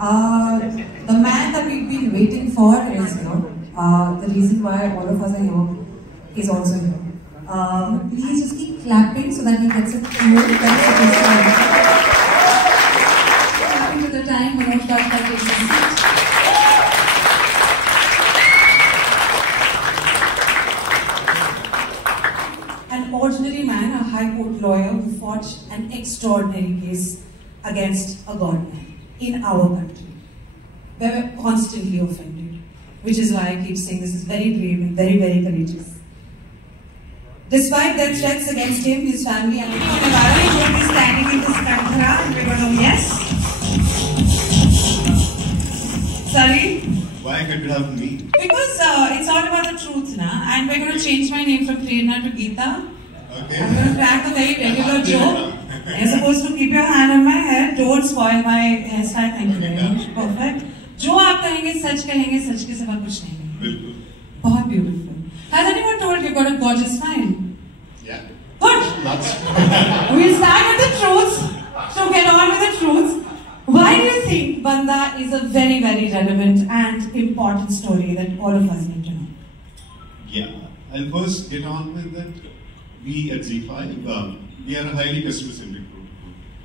The man that we've been waiting for is here. The reason why all of us are here is also here. Please just keep clapping so that he gets a cue. Clapping to the time Manoj Bajpayee takes his seat. An ordinary man, a high court lawyer who fought an extraordinary case against a godman in our country, where we're constantly offended, which is why I keep saying this is very brave and very, very courageous. Despite death threats against him, his family, and everyone around him, will be standing in this kanthara and we're going to, yes? Sorry? Why could it have me? Because it's all about the truth, na? And we're going to change my name from Prerna to Geeta. Okay. I'm going to crack a very regular joke. You're supposed to keep your hand on my head. Don't spoil my hairstyle. Thank you very much. Perfect. जो आप कहेंगे सच के सिवा कुछ नहीं है. बिल्कुल. बहुत beautiful. Has anyone told you got a gorgeous smile? Yeah. Good. Lots. We'll start with the truth. So get on with the truth. Why do you think Bandaa is a very, very relevant and important story that all of us need to know? Yeah. I'll first get on with that. We at Z5, we are a highly customer-centric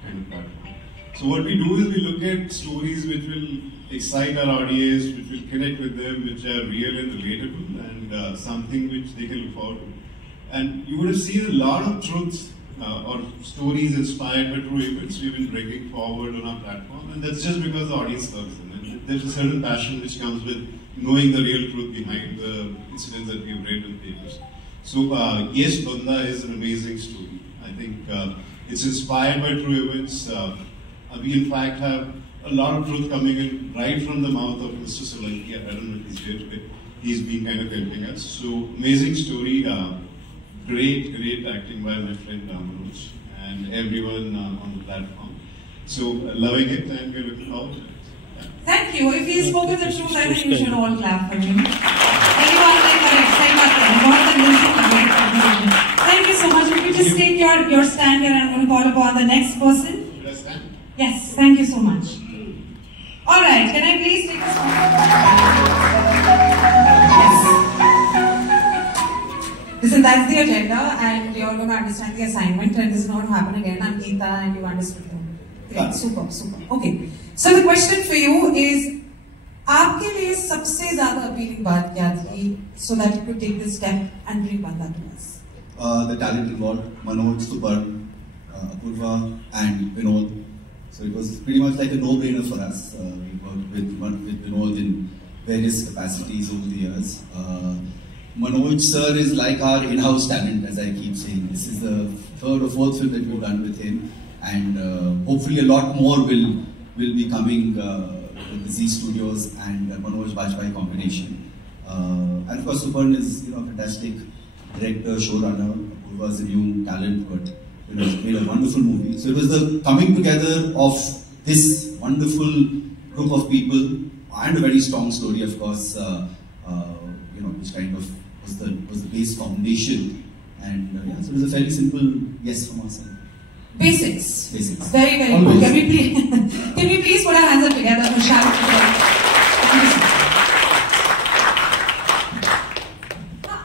kind of platform. So what we do is we look at stories which will excite our audience, which will connect with them, which are real and relatable, and something which they can look forward to. And you would have seen a lot of truths or stories inspired by true events we've been bringing forward on our platform, and that's just because the audience loves them. And there's a certain passion which comes with knowing the real truth behind the incidents that we've read in papers. So yes, Bandaa is an amazing story. I think it's inspired by true events. We in fact have a lot of truth coming in right from the mouth of Mr. Solanki. I don't know if he's here today. He's been kind of helping us. So amazing story. Great acting by my friend Manoj and everyone on the platform. So loving it, and we're looking forward to it. Yeah. Thank you. If he spoke with the truth, I think we should all clap for him. Anyone correct? Thank you so much. If you just take your stand here, I'm going to call upon the next person. Should I stand? Yes, thank you so much. All right, can I please take a stand? Yes. Listen, that's the agenda, and you're going to understand the assignment, and this is not going to happen again. I'm Geeta, and you understood it. Great, super. Okay. So the question for you is, आपके लिए सबसे ज़्यादा appealing बात क्या थी, so that you could take this step and bring Bandaa to us? The talent involved, Manoj, Suparn, Apurva, and Vinod. So it was pretty much like a no-brainer for us. We worked with Vinod in various capacities over the years. Manoj sir is like our in-house talent, as I keep saying. This is the third or fourth film that we've done with him, and hopefully a lot more will be coming with the Z Studios and Manoj Bajpayee combination. And of course, Suparn is a fantastic director, showrunner. Apurva is a new talent, but made a wonderful movie. So it was the coming together of this wonderful group of people and a very strong story, of course, which kind of was the base foundation. And yeah, so it was a very simple yes from our side. Basics. Very, very good. Can we please put our hands up together for Shah Rukh?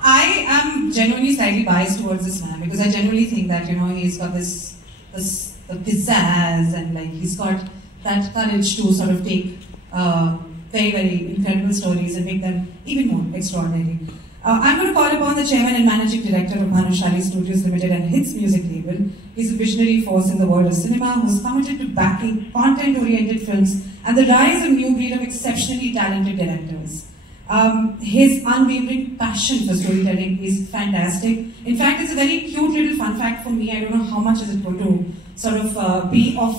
I am genuinely slightly biased towards this man because I genuinely think that he's got this pizzazz, and like he's got that courage to sort of take very, very incredible stories and make them even more extraordinary. I'm going to call upon the chairman and managing director of Bhanushali Studios Limited and Hits music label. He's a visionary force in the world of cinema who's committed to backing content-oriented films and the rise of new breed of exceptionally talented directors. His unwavering passion for storytelling is fantastic. In fact, it's a very cute little fun fact for me. I don't know how much is it going to sort of be of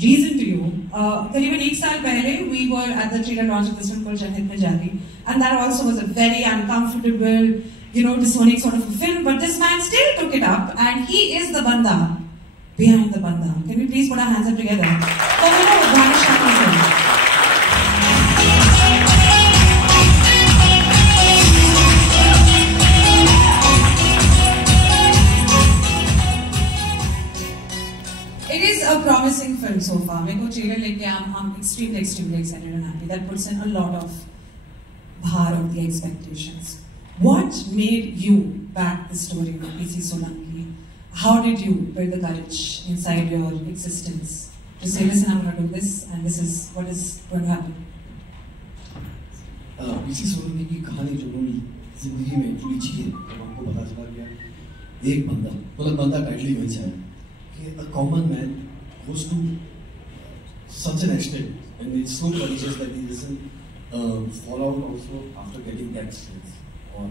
reason to you. Kariban ek saal pehle, we were at the trailer launch of this film called Janhit Mein Jati, and that also was a very uncomfortable, disowning sort of a film, but this man still took it up, and he is the Bandaa behind the Bandaa. Can we please put our hands up together? It is a promising film so far. मेरे को trailer लेके I'm extremely excited and happy. That puts in a lot of bhar of the expectations. What made you back the story of PC Solanki? How did you build the courage inside your existence to say, listen, I'm going to do this and this is what is going to happen? PC Solanki की कहानी जो उन्होंने जिंदगी में actually जी है, तो आपको पता चला कि एक बंदा, मतलब बंदा टाइटली वही है कि a common man goes to such an extent and it's so courageous that he doesn't fall out also after getting that strength और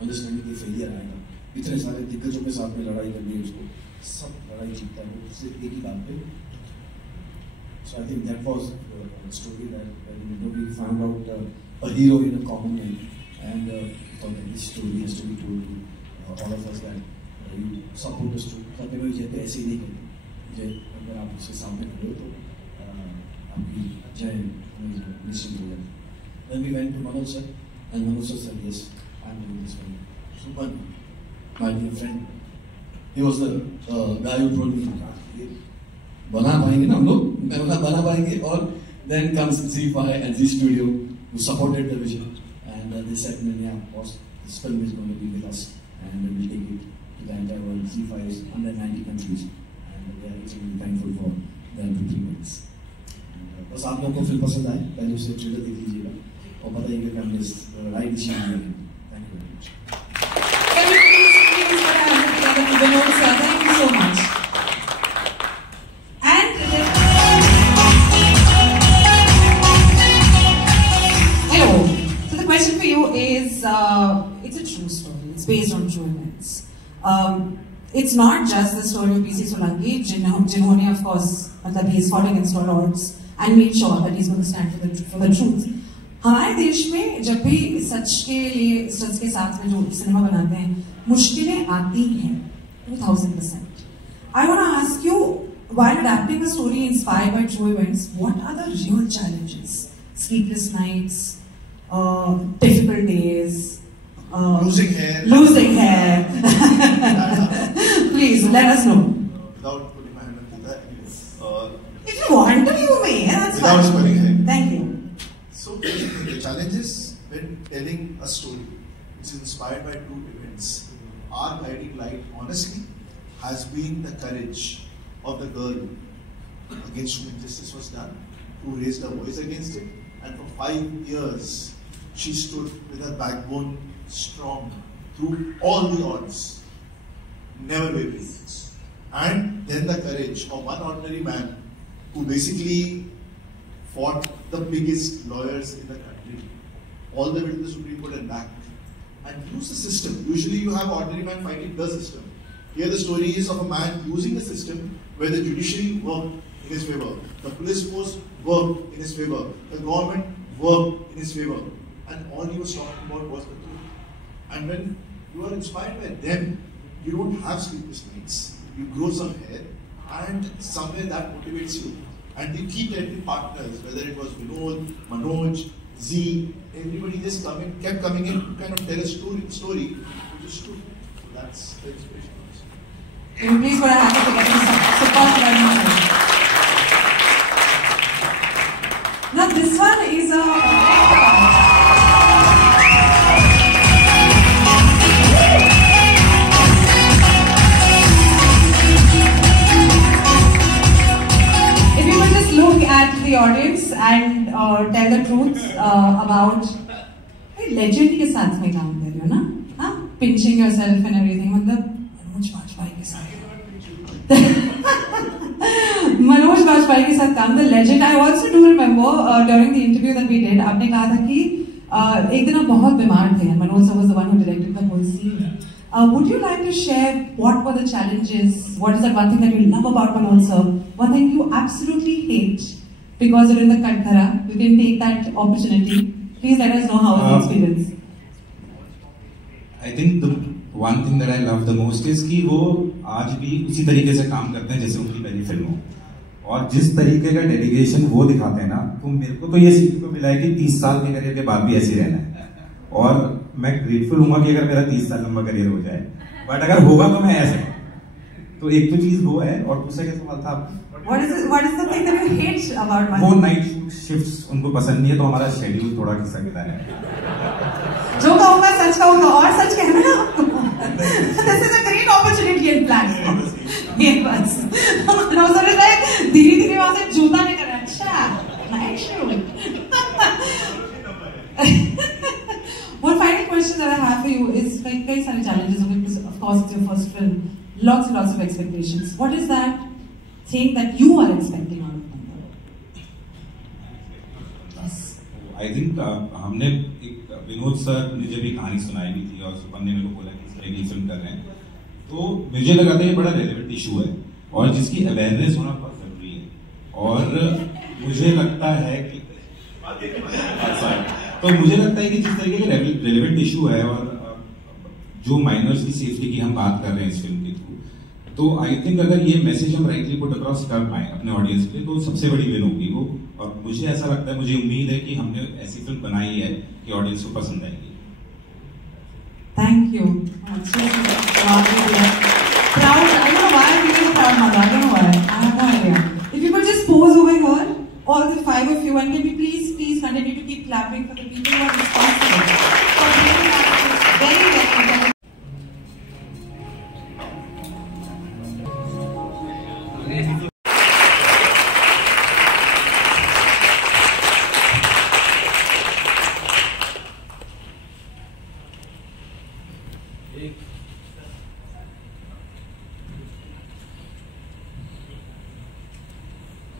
understanding कि failure आएगा. इतने सारे दिग्गजों के साथ में लड़ाई करनी है उसको, सब लड़ाई जीतता है वो सिर्फ एक ही बात पे. So I think that was a story that we found out a hero in a common man, and thought that this story has to be told to all of us that you support us to. सत्य में जय ऐसे ही नहीं करते, जय अगर आप उसके सामने खड़े हो तो आपकी जय निश्चित हो जाती. Then we went to Manoj sir, and Manoj sir said yes, I'm doing this one. Super, my dear friend. He was the guy who told me, बना पाएंगे ना हम लोग, मैंने कहा बना पाएंगे. और then comes Z5 and Z Studio who supported the vision, and they said, yeah, boss, this film is going to be with us and we will take it to the entire world. Z5 is under 90 countries and we are extremely thankful for their treatments. बस आप लोगों को film पसंद आए, पहले उसे trailer देख लीजिएगा और बताइएगा कि हमने राइट डिसीजन लिया है. Thank you very much. Can you please put our hands together for Manoj sir? Thank you so much. And hello. So the question for you is, it's a true story. It's based on true events. It's not just the story of PC Solanki. Jinhone, of course, he's fought against all odds and made sure that he's going to stand for the truth. हमारे देश में जब भी सच के साथ में जो cinema बनाते हैं, मुश्किलें आती हैं 2000%. I want to ask you, while adapting a story inspired by true events, what are the real challenges? Sleepless nights, difficult days, losing hair. Please let us know. Without putting my hand into that, if you want to, you may. That's without fine. spelling hair. Thank you. So the challenges when telling a story which is inspired by true events, our guiding light, honestly, has been the courage of the girl against whom injustice was done, who raised her voice against it, and for 5 years she stood with her backbone strong through all the odds, never wavering. And then the courage of one ordinary man who basically fought the biggest lawyers in the country, all the way to the Supreme Court and back, and use the system. Usually you have ordinary man fighting the system. Here the story is of a man using the system where the judiciary worked in his favor, the police force worked in his favor, the government worked in his favor, and all he was talking about was the truth. And when you are inspired by them, you don't have sleepless nights. You grow some hair, and somewhere that motivates you. And you keep getting partners, whether it was Vinod, Manoj, Z, everybody just kept coming in to kind of tell a story which is true. So that's the inspiration. Can you please put our hands together to support very much? Now this one is a... Look at the audience and tell the truth about legend के साथ में काम कर रहे हो ना, हाँ, pinching yourself and everything, मतलब मनोज बाजपेयी के साथ मनोज बाजपेयी के साथ काम, the legend. I also do remember during the interview that we did, आपने कहा था कि एक दिन आप बहुत बीमार थे, and Manoj sir was the one who directed the whole scene. Would you like to share what were the challenges? What is that one thing that you love about Manoj sir? One thing you absolutely hate because you're in the Kantara. You can take that opportunity. Please let us know how was the experience. I think the one thing that I love the most is कि वो आज भी उसी तरीके से काम करते हैं जैसे उनकी पहली फिल्म हो, और जिस तरीके का डेडिकेशन वो दिखाते हैं ना, तो मेरे को तो ये सीखने को मिला है कि 30 साल के करियर के बाद भी ऐसे रहना है. और मैं ग्रेटफुल हूँ कि अगर मेरा 30 साल लंबा करियर हो जाए, बट अगर होगा तो मैं ऐसे. तो एक तो चीज वो है, और दूसरा क्या सवाल था? What is the thing that you hate about वो नाइट शिफ्ट्स उनको पसंद नहीं है, तो हमारा शेड्यूल थोड़ा खिसक गया है. जो कहूँगा सच कहूँगा और सच कहना ना आपको. This is a great opportunity and platform. ये बस. नौसर है धीरे-धीरे वहाँ से जूता निकल रहा है. अच्छा, night shoot. One final question that I have for you is like very many challenges because of course it's your first film, lots and lots of expectations. What is that thing that you are expecting out of Bandaa? Yes. I think हमने एक Vinod sir ने जब ये कहानी सुनाई भी थी और सुपन ने मेरे को बोला कि इस तरह की फिल्म कर रहे हैं, तो मुझे लगा था ये बड़ा रेलेवेंट इशू है और जिसकी अवेयरनेस होना बहुत जरूरी है. और मुझे लगता है कि जिस तरीके का रेलेवेंट इशू है और जो माइनर्स की सेफ्टी की हम बात कर रहे हैं इस फिल्म के थ्रू, तो आई थिंक अगर ये मैसेज हम राइटली पुट अक्रॉस कर पाए अपने ऑडियंस पे तो सबसे बड़ी विन होगी वो. और मुझे ऐसा लगता है, मुझे उम्मीद है कि हमने ऐसी फिल्म बनाई है कि ऑडियंस को पसंद आएगी. Thank you. Proud. I don't know why I'm feeling so proud, mother. I don't know why. I have no idea. If you could just pose over here, all the 5 of you, and can we please continue to keep clapping for the people who are responsible for bringing that very, very important.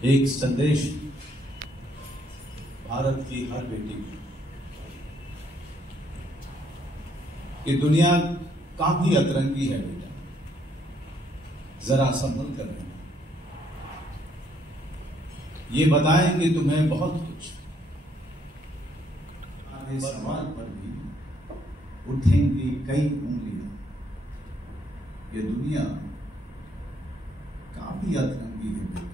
एक संदेश भारत की हर बेटी को कि दुनिया काफी अतरंगी है बेटा, जरा संभल कर रहना. ये बताएंगे तुम्हें बहुत कुछ. सवाल पर भी उठेंगी कई उंगलियां. ये दुनिया काफी अतरंगी है बेटा,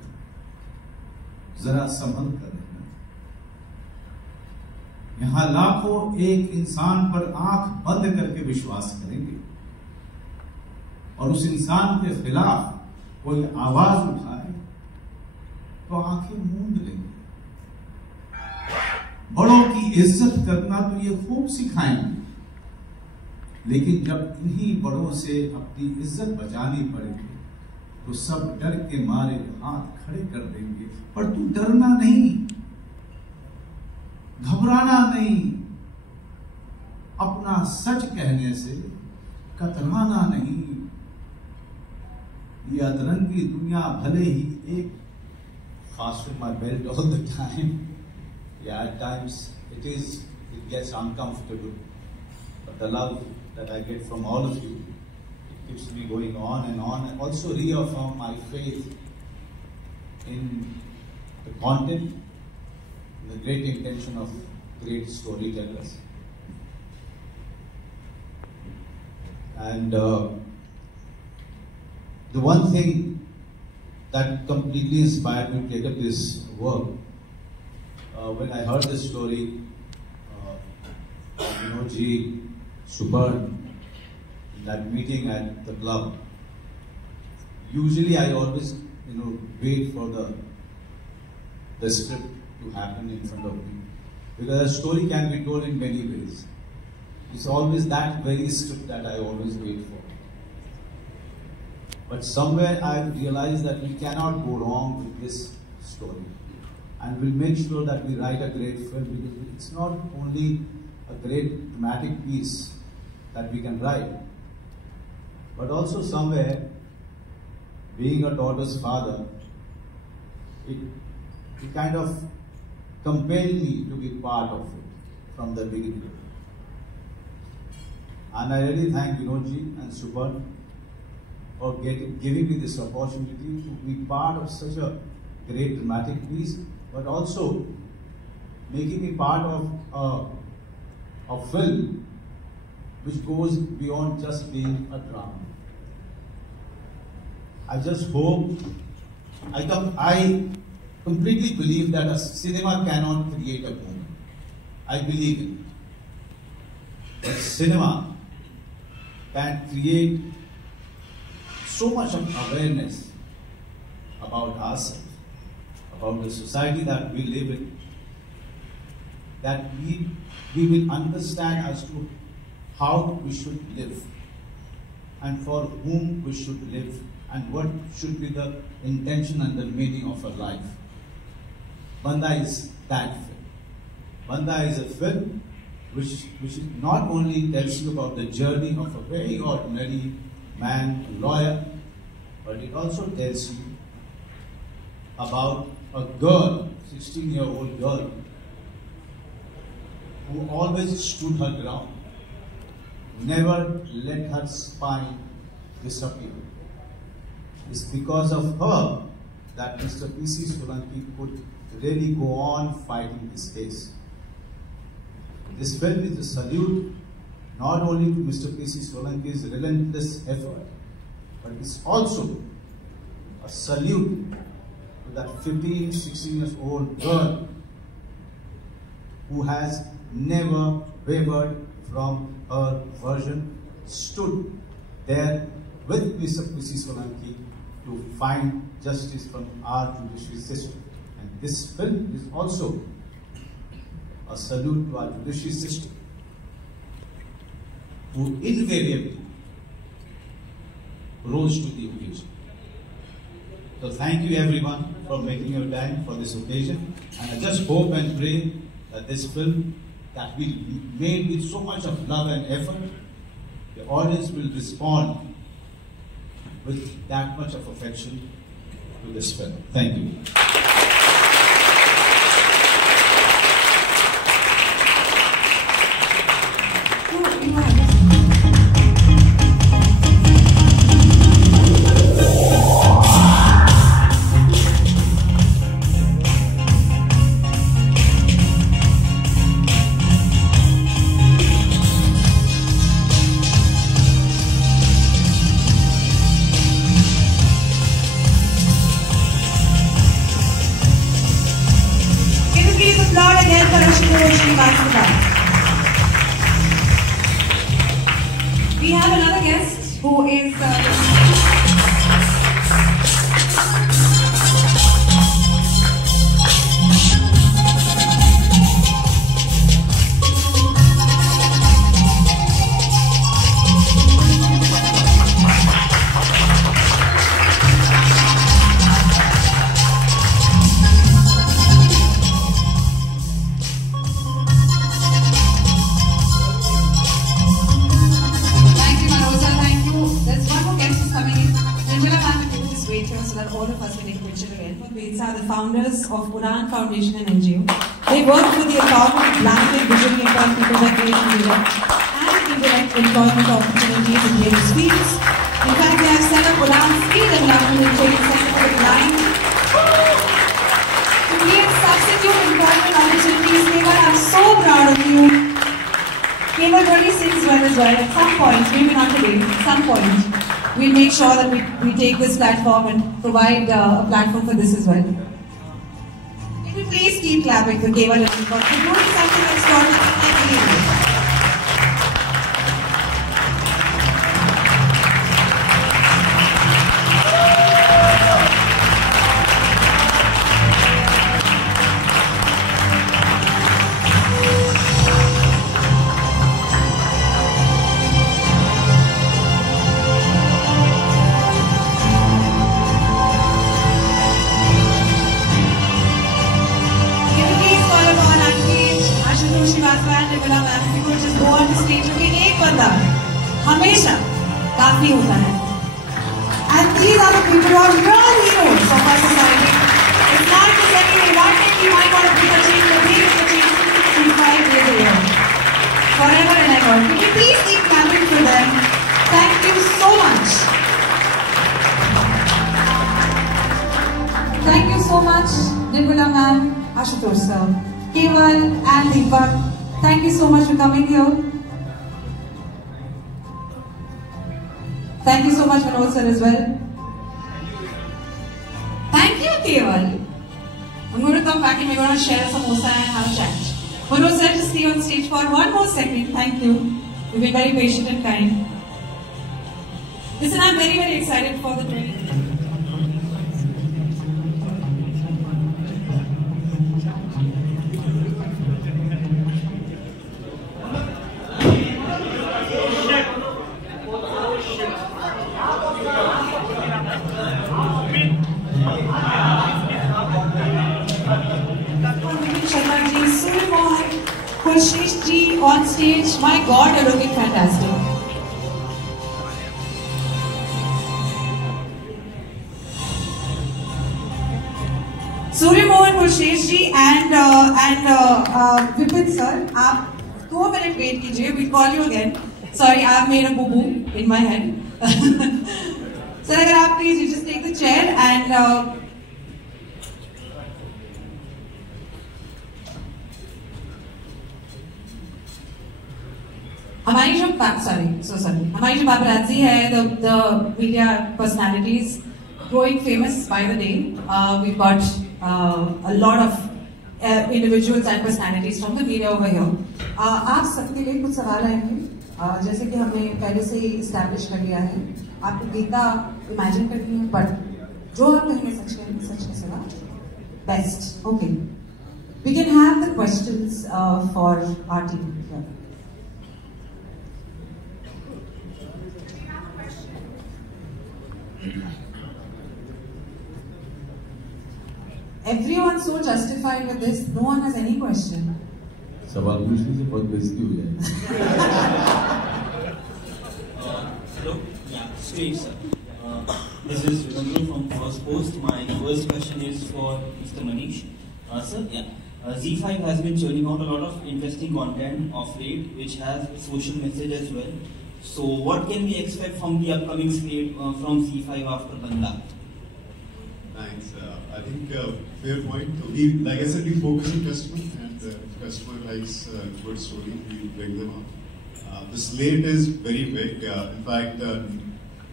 जरा संभल कर रहना. यहां लाखों एक इंसान पर आंख बंद करके विश्वास करेंगे और उस इंसान के खिलाफ कोई आवाज उठाए तो आंखें मूंद लेंगे. बड़ों की इज्जत करना तो ये खूब सिखाएंगे, लेकिन जब इन्हीं बड़ों से अपनी इज्जत बचानी पड़ेगी तो सब डर के मारे हाथ खड़े कर देंगे. पर तू डरना नहीं, घबराना नहीं, अपना सच कहने से कतराना नहीं. ये अतरंगी दुनिया भले ही एक fasten my belt all the time. Yeah, at times it gets uncomfortable, but the love that I get from all of you, it keeps me going on, and also reaffirm my faith in the content, the great intention of great storytellers. And the one thing that completely inspired me to take up this work, when I heard this story, Manoj, Subhan, that meeting at the club, usually I always, wait for the script to happen in front of me, because a story can be told in many ways. It's always that very script that I always wait for. But somewhere I realized that we cannot go wrong with this story, and we'll make sure that we write a great film, because it's not only a great dramatic piece that we can write, but also somewhere, being a daughter's father, it kind of compelled me to be part of it from the beginning. And I really thank Vinodji and Subhan for giving me this opportunity to be part of such a great dramatic piece, but also making me part of a film which goes beyond just being a drama. I just hope, I completely believe that a cinema cannot create a moment. I believe in it. But cinema can create so much of awareness about ourselves, about the society that we live in, that we will understand as to how we should live and for whom we should live and what should be the intention and the meaning of our life. Bandaa is that film. Bandaa is a film which not only tells you about the journey of a very ordinary man, a lawyer, but it also tells you about a girl, 16-year-old girl, who always stood her ground, never let her spine disappear. It's because of her that Mr. P.C. Solanki could really go on fighting this case. This film is a salute not only to Mr. P.C. Solanki's relentless effort, but it's also a salute to that 15, 16 years old girl who has never wavered from her version, stood there with Mr. P.C. Solanki to find justice from our judiciary system. And this film is also a salute to our judiciary system, who invariably rose to the occasion. So thank you everyone for making your time for this occasion, and I just hope and pray that this film that we made with so much of love and effort, the audience will respond with that much of affection to this film. Thank you. We have another guest who is the founders of Udan Foundation and NGO. They work with the empowerment of blind and visually impaired people by creating direct and indirect employment opportunities in various fields. In fact, they have set up Udan Skill Development and Training Center for the Blind to create substitute employment opportunities. Keval, I'm so proud of you. Keval really sings well as well. At some point, maybe not today, at some point, we'll make sure that we take this platform and provide a platform for this as well. If you please keep clapping for Keval and for doing something extraordinary, I believe it. हमेशा काफी होता है. And these are the people who are real heroes of our society. It's not just any one day we might want to bring a change, but we bring a change 365 days a year. Forever and ever. Can you please keep clapping for them? Thank you so much. Thank you so much, Nirmala ma'am, Ashutosh sir, Keval and Deepak. Thank you so much for coming here. Thank you so much, Manoj sir, as well. Thank you, Keval. I'm going to come back and we're going to share a samosa and have a chat. Manoj sir, just stay on stage for one more second. Thank you. You've been very patient and kind. Listen, I'm very, very excited for the 20th. Kurshesh ji on stage. My God, you're looking fantastic. Surya Mohan, Kurshesh ji and Vipin sir, आप 2 minutes wait कीजिए. We'll call you again. Sorry, I've made a boo-boo in my head. Sir, अगर आप please you just take the chair and हमारी जो हमारी जो paparazzi है, the media personalities growing famous by the day. We've got a lot of individuals and personalities from the media over here. आप सबके लिए कुछ सवाल आएंगे, जैसे कि हमने पहले से ही इस्टेब्लिश कर लिया है. आपको गीता इमेजिन करनी है, बट जो आप कहेंगे सच का सवाल best. Okay, we can have the questions for our team here. Everyone's so justified with this. No one has any question. सवाल पूछने से बहुत बेइज्जती हो जाएगी. Hello, yeah, straight sir. This is Vinamru from First Post. My first question is for Mr. Manish. Sir, yeah, Z5 has been churning out a lot of interesting content of late, which has social message as well. So, what can we expect from the upcoming slate from Z5 after Bandaa? Thanks. I think fair point. Like I said, we focus on customer, and if customer likes good story, we bring them up. The slate is very big. In fact,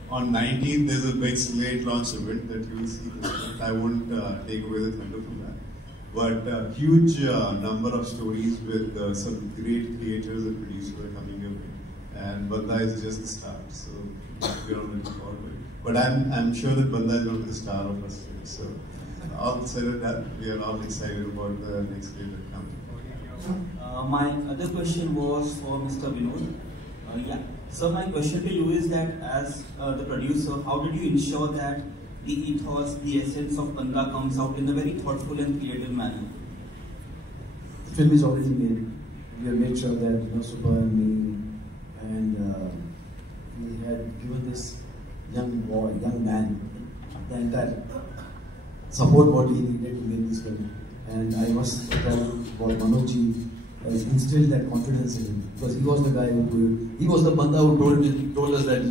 on 19th there's a big slate launch event that you will see. I won't take away the thunder from that. But huge number of stories with some great creators and producers are coming your way. And Bandaa is just the start. So we are looking forward to it. But I'm sure that Bandaa is going to be the star of us. So all said and done, we are all excited about the next day that comes. My other question was for Mr. Vinod. Yeah. So my question to you is that as the producer, how did you ensure that the ethos, the essence of Bandaa comes out in a very thoughtful and creative manner? The film is already made. We have made sure that Super and me and we had given this young man, the entire support what he needed to make this film. And I must tell what Manoj has instilled that confidence in him, because he was the guy he was the Bandaa who told us that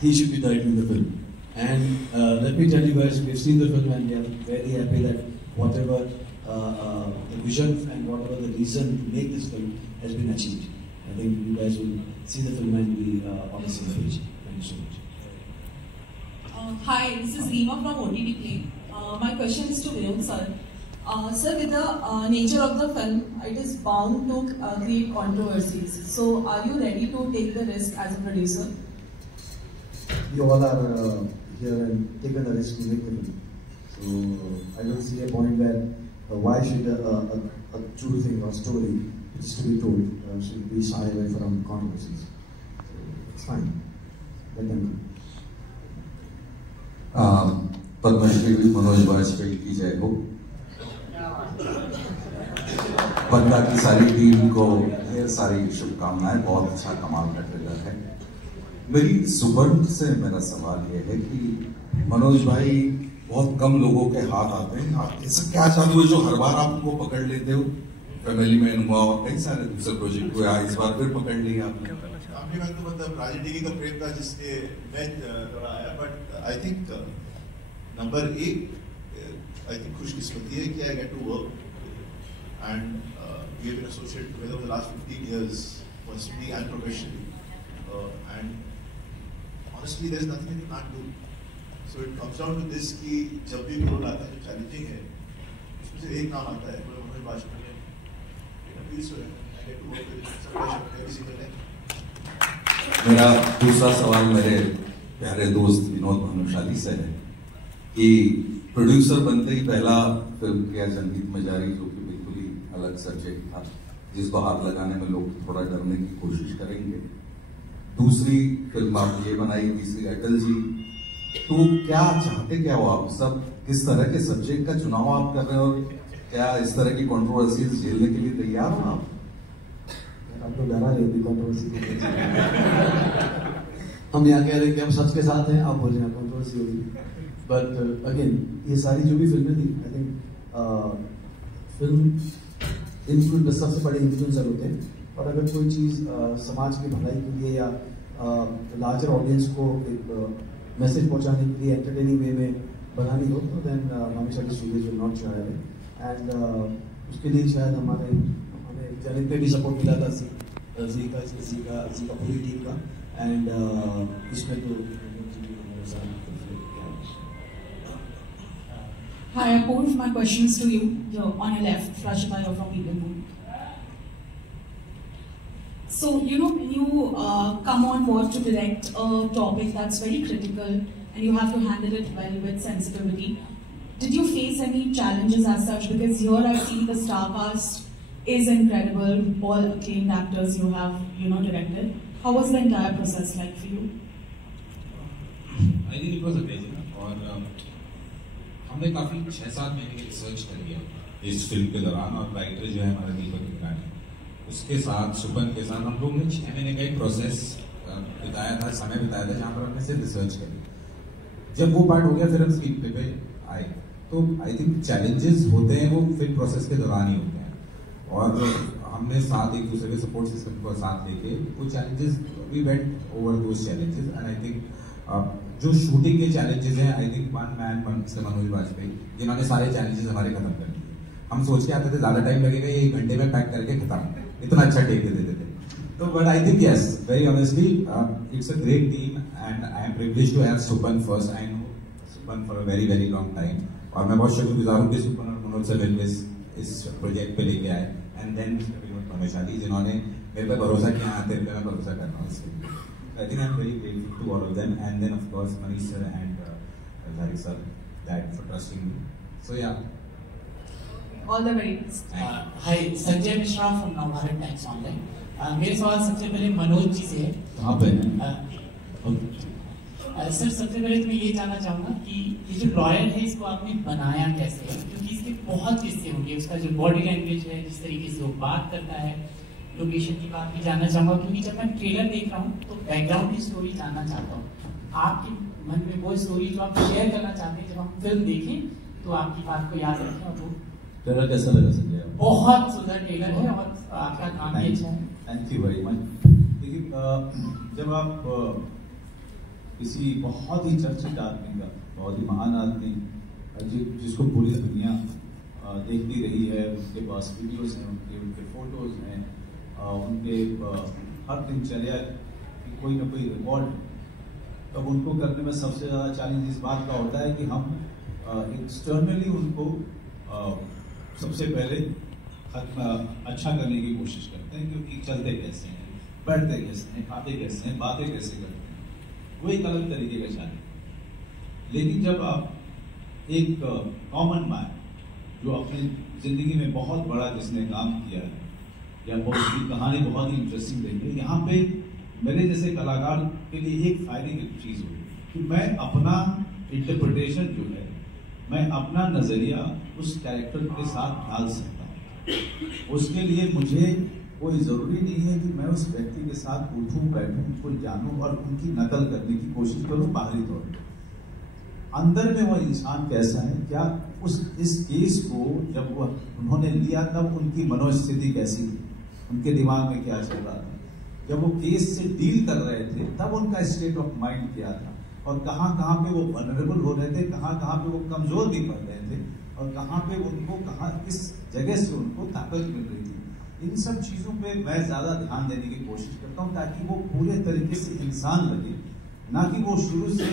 he should be directing the film. And let me tell you guys, we've seen the film and we are very happy that whatever the vision and whatever the reason to make this film has been achieved. I think you guys will see the film and be on the same page. Thank you so much. Hi, this is Reema from OTT Play. My question is to Vinod sir. Sir, with the nature of the film, it is bound to create controversies. So, are you ready to take the risk as a producer? We all are here and taken the risk to make the film. So, I don't see a point where why should a true thing or story which is to be told should be shy away from controversies. So, it's fine. Let them Padmashri Manoj Bajpayee की जय हो. बंदा की सारी team को ढेर सारी शुभकामनाएं. बहुत अच्छा कमाल का ट्रेलर है. मेरी सुबर्न से मेरा सवाल ये है कि मनोज भाई बहुत कम लोगों के हाथ आते हैं. ऐसा क्या चालू है जो हर बार आप उनको पकड़ लेते हो? फैमिली मैन हुआ और कई सारे दूसरे प्रोजेक्ट हुए, इस बार फिर पकड़ लिया आपने. मतलब राजनीति का प्रेम था जिसने मैं थोड़ा आया. बट आई थिंक नंबर एक I think खुशकिस्मती है कि I get to work and we have been associated together for the last 15 years personally and professionally, and honestly there is nothing that you can't do. So it comes down to this कि जब भी role आता है जो challenging है उसमें से एक नाम आता है Manoj Bajpayee. I get to work with him every single day. मेरा दूसरा सवाल मेरे प्यारे दोस्त विनोद भानुशाली से है कि प्रोड्यूसर बनते ही पहला फिल्म किया संगीत में जारी, जो कि बिल्कुल ही अलग सब्जेक्ट था जिसको हाथ लगाने में लोग थोड़ा डरने की कोशिश करेंगे. दूसरी फिल्म आप ये बनाई, तीसरी अटल जी. तो क्या चाहते क्या हो आप सब, किस तरह के सब्जेक्ट का चुनाव आप कर रहे हो और क्या इस तरह की कंट्रोवर्सीज झेलने के लिए तैयार हो आप? आप तो डरा रहे थे कंट्रोवर्सी हम यहाँ कह रहे हैं कि हम सच के साथ हैं, आप बोल रहे हैं कंट्रोवर्सी होगी। बट अगेन ये सारी जो भी फिल्में थी, आई थिंक फिल्म इन्फ्लुएंसर सबसे बड़े इन्फ्लुएंसर होते हैं, और अगर कोई चीज़ समाज की भलाई के लिए या लार्जर ऑडियंस को एक मैसेज पहुंचाने के लिए एंटरटेनिंग वे में बनानी हो तो देन हमेशा की studios will not shy away. And उसके लिए शायद हमें जनित पे भी सपोर्ट मिला था जी का पूरी टीम का। एंड इसमें तो Hi, Apurv. My question is to you. You're on your left, Rashida, you're from Edenwood. So, you know, when you come on board to direct a topic that's very critical and you have to handle it well with sensitivity, did you face any challenges as such? Because here I see the star cast is incredible, all acclaimed actors you have, directed. How was the entire process like for you? I think it was amazing. और हमने काफी 6-7 महीने की research करी है इस film के दौरान, और राइटर जो है हमारा दीपक निगरानी, उसके साथ सुपन के साथ हम लोग ने 6 महीने का एक प्रोसेस बिताया था, समय बिताया था, जहाँ पर हमने सिर्फ रिसर्च करी। जब वो पार्ट हो गया फिर हम स्क्रीन पे आए, तो आई थिंक चैलेंजेस होते हैं वो फिल्म प्रोसेस के दौरान ही होते हैं, और हमने साथ एक दूसरे के सपोर्ट सिस्टम को साथ लेके वो challenges we went over those challenges. And I think जो शूटिंग के चैलेंजेस हैं, I think one man Manoj Bajpayee जिन्होंने सारे चैलेंजेस हमारे खत्म कर दिए। हम सोच के आते थे ज्यादा टाइम लगेगा, ये 1 घंटे में पैक करके खत्म, इतना अच्छा टेक दे देते थे। तो but I think yes, very honestly it's a great team and I am privileged to have Supan first. I know Supan for a very very long time, और मैं बहुत शुक्रगुजार हूँ कि सुपन और मनोज सर इस प्रोजेक्ट पे लेके आए। एंड देन हमेशा जिन्होंने मेरे पे भरोसा किया, आते हुए मैं भरोसा कर रहा हूँ। I think I'm very grateful to all of them, and then of course Manish sir and Zari sir that for trusting me. So yeah. All the very best. Hi, Sanjay Mishra from Navbharat Times Online. मेरे सवाल सबसे पहले मनोज जी से है। कहाँ पे? Sir सबसे पहले तो मैं ये जानना चाहूँगा कि ये जो लॉयर है इसको आपने बनाया कैसे है, क्योंकि इसके बहुत किस्से होंगे, उसका जो बॉडी लैंग्वेज है, जिस तरीके से वो बात करता है, लोकेशन की बात भी जानना चाहूँगा, क्योंकि जब मैं ट्रेलर देख रहा हूँ तो बैकग्राउंड की स्टोरी जानना चाहता हूँ। आपके मन में वो स्टोरी जो आप शेयर करना चाहते हैं, जब हम फिल्म देखें तो आपकी बात को याद रखें। और वो ट्रेलर कैसा लगा संजय? बहुत सुंदर ट्रेलर है और आपका काम भी अच्छा है। Thank you very much. देखिए, जब आप किसी बहुत ही चर्चित आदमी का, बहुत ही महान आदमी जिसको पूरी दुनिया देखती रही है, उनके पास वीडियोस हैं, उनके फोटोज हैं, उनके हर दिनचर्या की कोई ना कोई रिकॉर्ड, तब उनको करने में सबसे ज़्यादा चैलेंज इस बात का होता है कि हम एक्सटर्नली उनको सबसे पहले अच्छा करने की कोशिश करते हैं, क्योंकि चलते कैसे हैं, बैठते कैसे हैं, खाते कैसे हैं, बातें कैसे करते हैं, वो एक अलग तरीके का चैलेंज। लेकिन जब आप एक कॉमन मैन जो अपनी जिंदगी में बहुत बड़ा जिसने काम किया है, या उसकी कहानी बहुत ही इंटरेस्टिंग रही है, यहाँ पे मेरे जैसे कलाकार के लिए एक फायदे की चीज़ हुई कि मैं अपना इंटरप्रिटेशन जो है, मैं अपना नज़रिया उस कैरेक्टर के साथ डाल सकता हूँ। उसके लिए मुझे कोई ज़रूरी नहीं है कि मैं उस व्यक्ति के साथ उठूँ, बैठूँ, उनको जानूँ और उनकी नकल करने की कोशिश करूँ बाहरी तौर पर। अंदर में वो इंसान कैसा है, क्या इस केस को जब वो उन्होंने लिया तब उनकी मनोस्थिति कैसी थी, उनके दिमाग में क्या चल रहा था, जब वो केस से डील कर रहे थे तब उनका स्टेट ऑफ माइंड क्या था, और कहाँ कहाँ पे वो वनरेबल हो रहे थे, कहाँ कहाँ पे वो कमजोर भी पड़ रहे थे, और कहाँ पे उनको किस जगह से उनको ताकत मिल रही थी। इन सब चीज़ों पे मैं ज़्यादा ध्यान देने की कोशिश करता हूँ, ताकि वो पूरे तरीके से इंसान लगे, ना कि वो शुरू से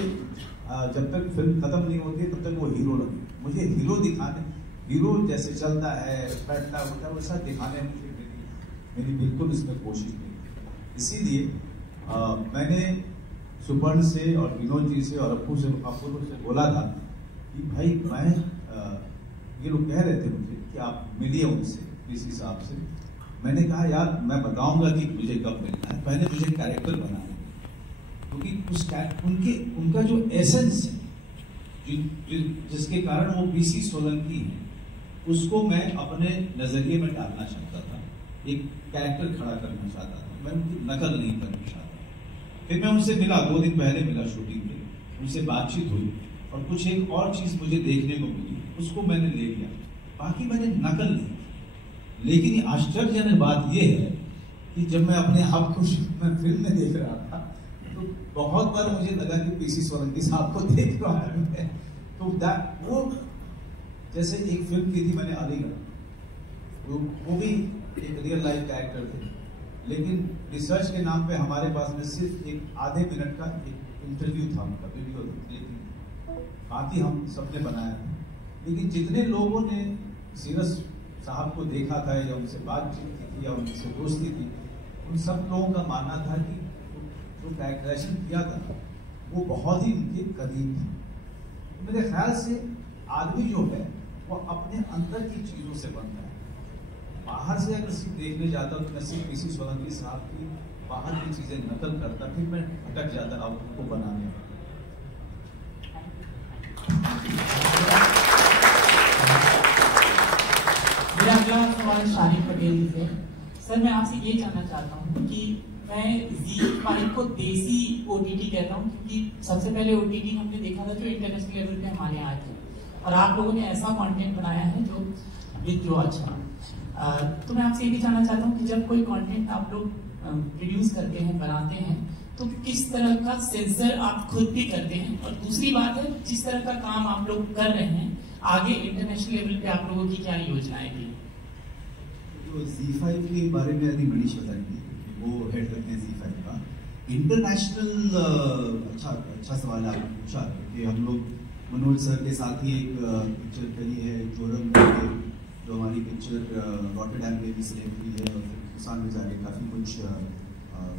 जब तक फिल्म खत्म नहीं होती तब तक वो हीरो लगे। मुझे हीरो दिखाने, हीरो जैसे चलता है, बैठता होता है, वैसा दिखाने मेरी बिल्कुल इसमें कोशिश नहीं। इसीलिए मैंने सुपर्ण से और विनोद जी से और अपूर्व से बोला था कि भाई मैं ये लोग कह रहे थे मुझे कि आप मिलिए उनसे इस हिसाब से। मैंने कहा यार मैं बताऊंगा कि मुझे कब मिलना है, पहले मुझे कैरेक्टर बनाना है, क्योंकि उनका जो एसेंस है जिसके कारण वो बीसी सोलंकी है, उसको मैं अपने नजरिए में डालना चाहता था, एक कैरेक्टर खड़ा करना चाहता था, मैं उनकी नकल नहीं करना चाहता। फिर मैं उनसे मिला, 2 दिन पहले मिला शूटिंग में, उनसे बातचीत हुई और कुछ एक और चीज मुझे देखने को मिली, उसको मैंने ले लिया, बाकी मैंने नकल नहीं। लेकिन आश्चर्यजनक बात यह है कि जब मैं अपने आप को फिल्म में देख रहा था तो बहुत बार मुझे लगा कि पीसी सोलंकी साहब को देख रहा है। तो वो जैसे एक फिल्म की थी मैंने अलीगढ़, वो भी एक रियल लाइफ कैरेक्टर थे, लेकिन रिसर्च के नाम पे हमारे पास में सिर्फ एक आधे मिनट का एक इंटरव्यू था, उनका वीडियो, लेकिन बाकी हम सबने बनाया था। लेकिन जितने लोगों ने सीरस साहब को देखा था या उनसे बातचीत की थी या उनसे दोस्ती थी, उन सब लोगों का मानना था कि जो कैरेक्टराइजेशन किया था वो बहुत ही उनके करीब था। तो मेरे ख्याल से आदमी जो है वो अपने अंदर की चीजों से बनता है। बाहर से अगर सिर्फ देखने जाता तो मैं सिर्फ पीसी सोलंकी साहब की बाहर की चीजें नकल करता, फिर मैं भटक जाता अब उनको बनाने। मेरा अगला सवाल शारिक पटेल जी से। सर मैं आपसे ये जानना चाहता हूँ कि मैं Z5 को देसी OTT कहता हूँ, क्योंकि सबसे पहले OTT हमने देखा था जो इंटरनेशनल लेवल पे हमारे यहाँ आए थे, और आप लोगों ने ऐसा कंटेंट बनाया है जो अच्छा। तो मैं आपसे ये भी जानना चाहता हूँ कि जब कोई कंटेंट आप लोग प्रोड्यूस करते हैं, बनाते हैं, तो किस तरह का सेंसर आप खुद भी करते हैं, और दूसरी बात है जिस तरह का काम आप लोग कर रहे हैं आगे इंटरनेशनल लेवल पे आप लोगों की क्या योजनाएं थी? तो Z5 के बारे में यदि मनीष बताएंगे, वो हेड करते हैं Z5 का। इंटरनेशनल अच्छा सवाल आपने पूछा कि हम लोग मनोज सर के साथ ही एक पिक्चर करी है जोरम करके, जो हमारी पिक्चर रॉटरडैम में भी सिलेक्ट हुई है और हिंदुस्तान में जाके काफ़ी कुछ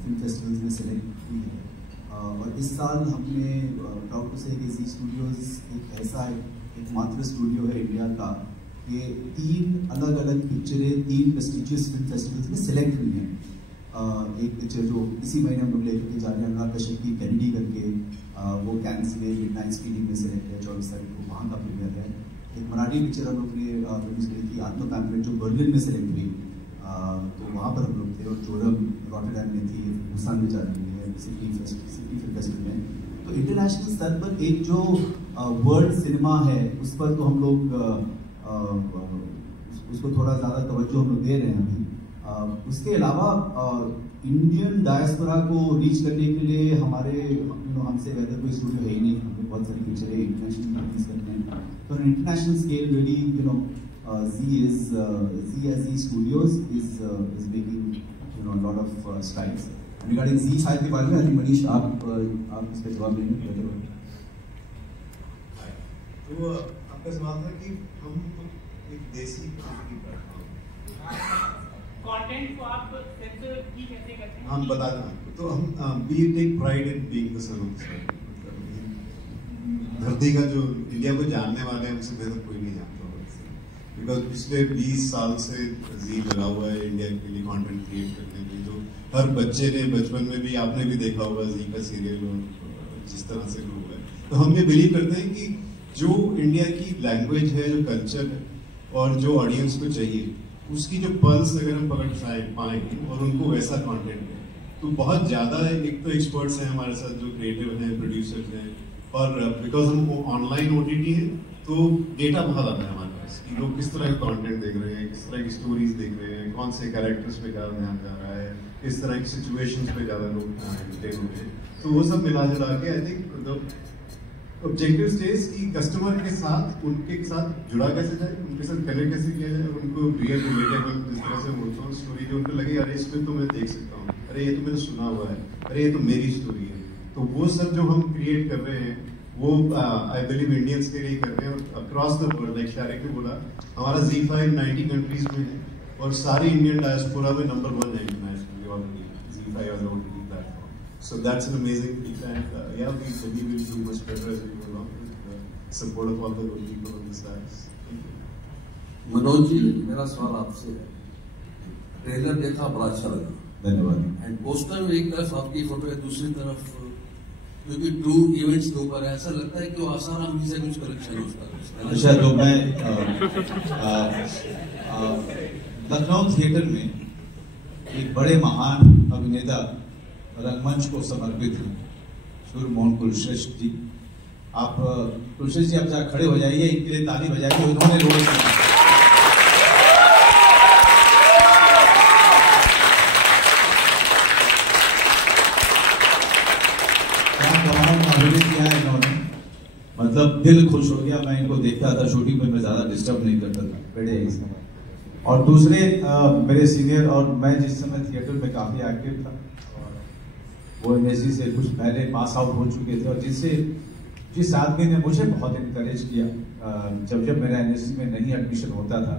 फिल्म फेस्टिवल्स में सिलेक्ट हुई है। और इस साल हमने प्राउड टू से कि Z स्टूडियोज़ एक ऐसा एकमात्र स्टूडियो है इंडिया का कि 3 अलग अलग पिक्चरें 3 प्रेस्टिजियस फिल्म फेस्टिवल्स में सिलेक्ट हुई हैं। एक पिक्चर जो इसी महीने हम लोग लेकर के जा रहे हैं, अनुराग कश्यप की कैनेडी करके, वो कैंस में मिडनाइट स्क्रीनिंग में सिलेक्ट है, 24 तारीख को वहाँ का प्रीमियर है। एक मराठी पिक्चर हम लोग ने प्रोड्यूस करी थी, आत्मा पैम्पलेट, जो बर्लिन में सिलेक्ट हुई, तो वहाँ पर हम लोग थे। और जोरम रॉटरडैम में थी, हिंदुस्तान में जा रही है, सिटी फिल्म फेस्टिवल में। तो इंटरनेशनल स्तर पर एक जो वर्ल्ड सिनेमा है उस पर तो हम लोग उसको थोड़ा ज़्यादा तवज्जो हम लोग दे रहे हैं अभी। उसके अलावा इंडियन डायस्पोरा को रीच करने के लिए हमारे हमसे बेहतर कोई स्टूडियो है ही नहीं। हमने बहुत सारी पिक्चरें इंटरनेशनल रिलीज करते हैं, तो international scale really Z Studios is making lot of strides. Regarding Z5 के बारे में आई थिंक मनीष आप इसका जवाब देंगे बेहतर होगा। तो आपका सवाल था कि हम एक देसी कंटेंट को आप सेंसर की कैसे करते हैं? हम बता दें तो हम we take pride in being the son of dharti का जो इंडिया को जानने वाले हैं उनसे बेहतर कोई नहीं जानता होगा, बिकॉज पिछले 20 साल से जी लगा हुआ है इंडिया के लिए कंटेंट क्रिएट करने के लिए। जो हर बच्चे ने बचपन में भी आपने भी देखा होगा जी का सीरियल और जिस तरह से लोग है, तो हम ये बिलीव करते हैं कि जो इंडिया की लैंग्वेज है, जो कल्चर है और जो ऑडियंस को चाहिए उसकी जो पल्स अगर हम पकड़ पाएंगे और उनको वैसा कंटेंट है तो बहुत ज़्यादा है। एक तो एक्सपर्ट्स हैं हमारे साथ जो क्रिएटिव हैं, प्रोड्यूसर्स हैं, और बिकॉज हम ऑनलाइन OTT है तो डेटा बहुत आता है हमारे पास कि लोग किस तरह का कंटेंट देख रहे हैं, किस तरह की स्टोरीज देख रहे हैं, कौन से कैरेक्टर्स पे ज़्यादा ध्यान जा रहा है, किस तरह की सिचुएशंस पे ज़्यादा लोग एंटरटेन होते हैं। तो वो सब मिला जुला के आई थिंक ऑब्जेक्टिव स्टेज की कस्टमर के साथ उनके साथ जुड़ा कैसे जाए, उनके साथ कनेक्ट कैसे किया जाए, उनको रियल रिलेटेबल जिस तरह से बोलता हूँ स्टोरी जो उनको लगे अरे इसमें तो मैं देख सकता हूँ, अरे ये तो मैंने सुना हुआ है, अरे ये तो मेरी स्टोरी है। तो वो सब जो हम क्रिएट कर रहे हैं वो आई बिलीव इंडियंस के लिए कर रहे हैं और across the world. Like Shariq ने बोला हमारा Z5 90 कंट्रीज में है और सारी इंडियन डायस्पोरा में नंबर 1 है internationally already Z5 as an OTT platform. So that's an amazing feat, and yeah, we believe we'll do much better as we go along with the support of all the good people on this side. Manoj ji, मेरा सवाल आपसे है, trailer देखा बड़ा अच्छा लगा, धन्यवाद। And poster में एक तरफ आपकी फोटो है, दूसरी तरफ क्योंकि ट्रू इवेंट्स के ऊपर है, ऐसा लगता है कि वो आसाराम भी से कुछ कलेक्शन होता है। अच्छा, तो मैं लखनऊ थिएटर में एक बड़े महान अभिनेता रंगमंच को समर्पित हैं, सूर्य मोहन कुलश्रेष्ठ जी। आप कुलश्रेष्ठ जी, आप जरा खड़े हो जाइए, इनके लिए ताली बजाइए, उन्होंने रोल किया। मतलब दिल खुश हो गया, मैं इनको देखता था शूटिंग में, मैं ज्यादा डिस्टर्ब नहीं करता था, बड़े इसमें। और दूसरे मेरे सीनियर, और मैं जिस समय थिएटर में काफी एक्टिव था, और वो एमएससी से कुछ पहले पास आउट हो चुके थे, और जिस आदमी ने मुझे बहुत इनकरेज किया जब मेरा एमएससी में नहीं एडमिशन होता था,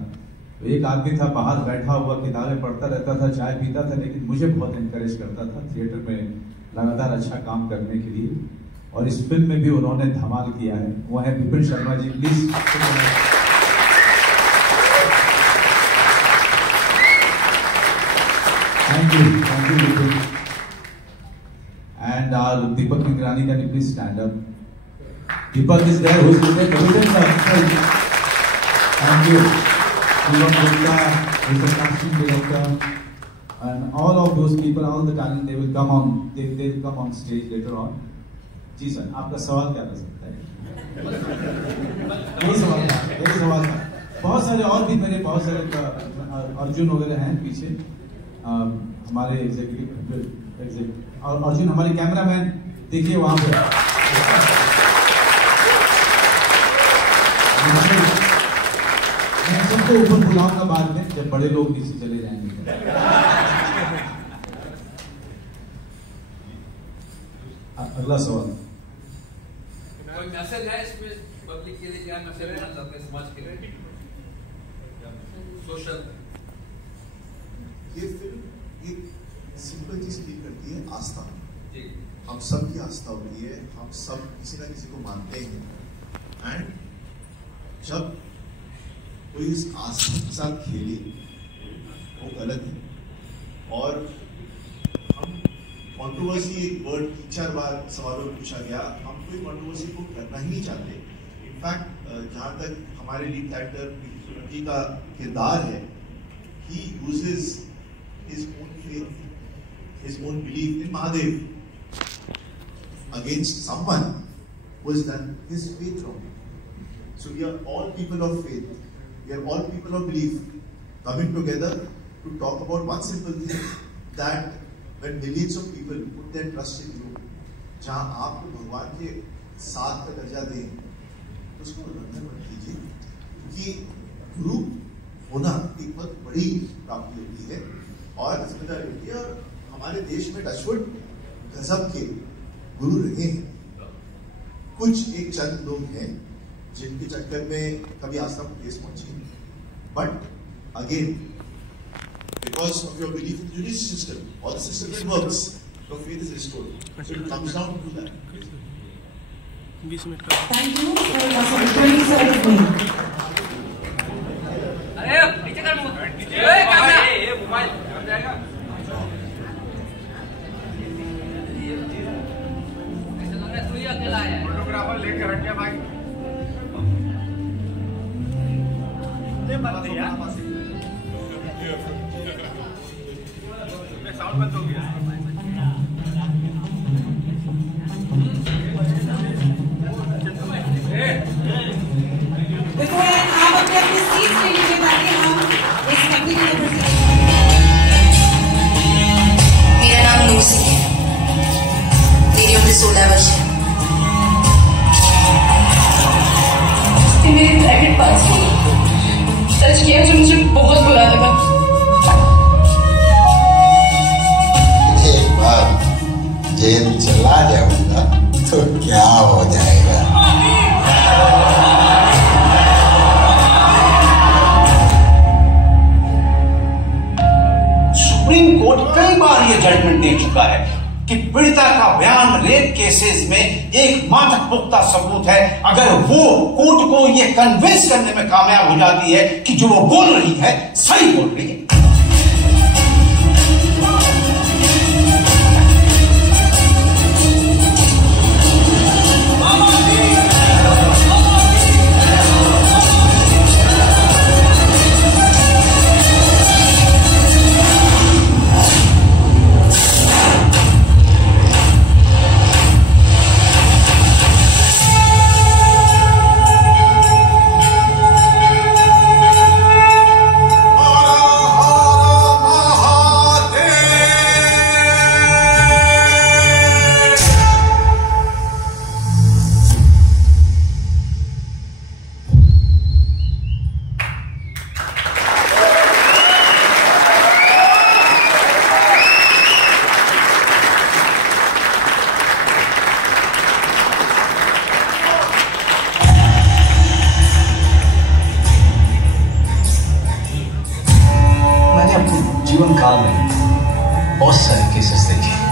तो एक आदमी था बाहर बैठा हुआ, किताबें पढ़ता रहता था, चाय पीता था, लेकिन मुझे बहुत इनकरेज करता था थिएटर में लगातार अच्छा काम करने के लिए। और इस फिल्म में भी उन्होंने धमाल किया है, वो है Vipin Sharma ji, please. Thank you Vipin. And our Deepak Nigrani, can you please stand up? Deepak is there, who is Vipin sir. Thank you Deepak Gupta, is the casting director, and all of those people, all the talent, they will come on stage later on. जी sir, आपका सवाल क्या कर सकता है? यही सवाल था। बहुत सारे और भी मेरे बहुत सारे अर्जुन वगैरह हैं पीछे, हमारे एग्जीक्यूटिव, और अर्जुन हमारे कैमरामैन, देखिए वहां पे। मैं सबको ऊपर बुलाऊंगा बाद में, जब बड़े लोग नीचे चले जाएंगे। अगला सवाल, कोई मैसेज है इसमें पब्लिक के लिए? क्या मैसेज है अपने समाज के लिए? सोशल, ये फिल्म एक सिंपल चीज डील करती है, आस्था। हम सब की आस्था होती है, हम सब किसी ना किसी को मानते हैं, एंड जब कोई इस आस्था के साथ खेले वो गलत है। और हम कंट्रोवर्सी, एक वर्ड 3-4 बार सवालों में पूछा गया, हम कोई कंट्रोवर्सी को करना ही नहीं चाहते। इनफैक्ट जहाँ तक हमारे लीड कैरेक्टर का किरदार है, he uses his own faith, his own belief in Mahadev against someone who has done his faith wrong. So we are all people of faith, we are all people of belief, coming together to talk about one simple thing, that when millions of people put their trust in you, जहाँ आप भगवान के साथ का दर्जा दें, उसको उल्लंघन मत कीजिए, क्योंकि गुरु होना एक बहुत बड़ी प्राप्ति होती है और जिम्मेदारी होती है। और हमारे देश में टचवुड गजब के गुरु रहे हैं, कुछ एक चंद लोग हैं जिनके चक्कर में कभी आस्था को ठेस पहुंची, but again because of your belief in the judicial system or the system that works, your faith is restored. So it comes down to that. Thank you for very certainly. Photographer लेके हट गया भाई। Sound बंद हो गया। Before आप अपने seat ले लीजिए ताकि हम इस टेक्निकल प्रेजेंटेशन। मेरा नाम लूसी है, मेरी उम्र 16 वर्ष है। मेरी प्राइवेट पास सच किया जो मुझे बहुत बुरा लगा। एक बार जेल चला जाऊंगा तो क्या हो जाएगा? सुप्रीम कोर्ट कई बार ये जजमेंट दे चुका है कि पीड़िता का बयान रेप केसेस में एकमात्र पुख्ता सबूत है अगर वो कोर्ट को ये कन्विंस करने में कामयाब हो जाती है कि जो वो बोल रही है सही बोल रही है। मैंने अपने जीवन काल में बहुत सारे केसेस देखे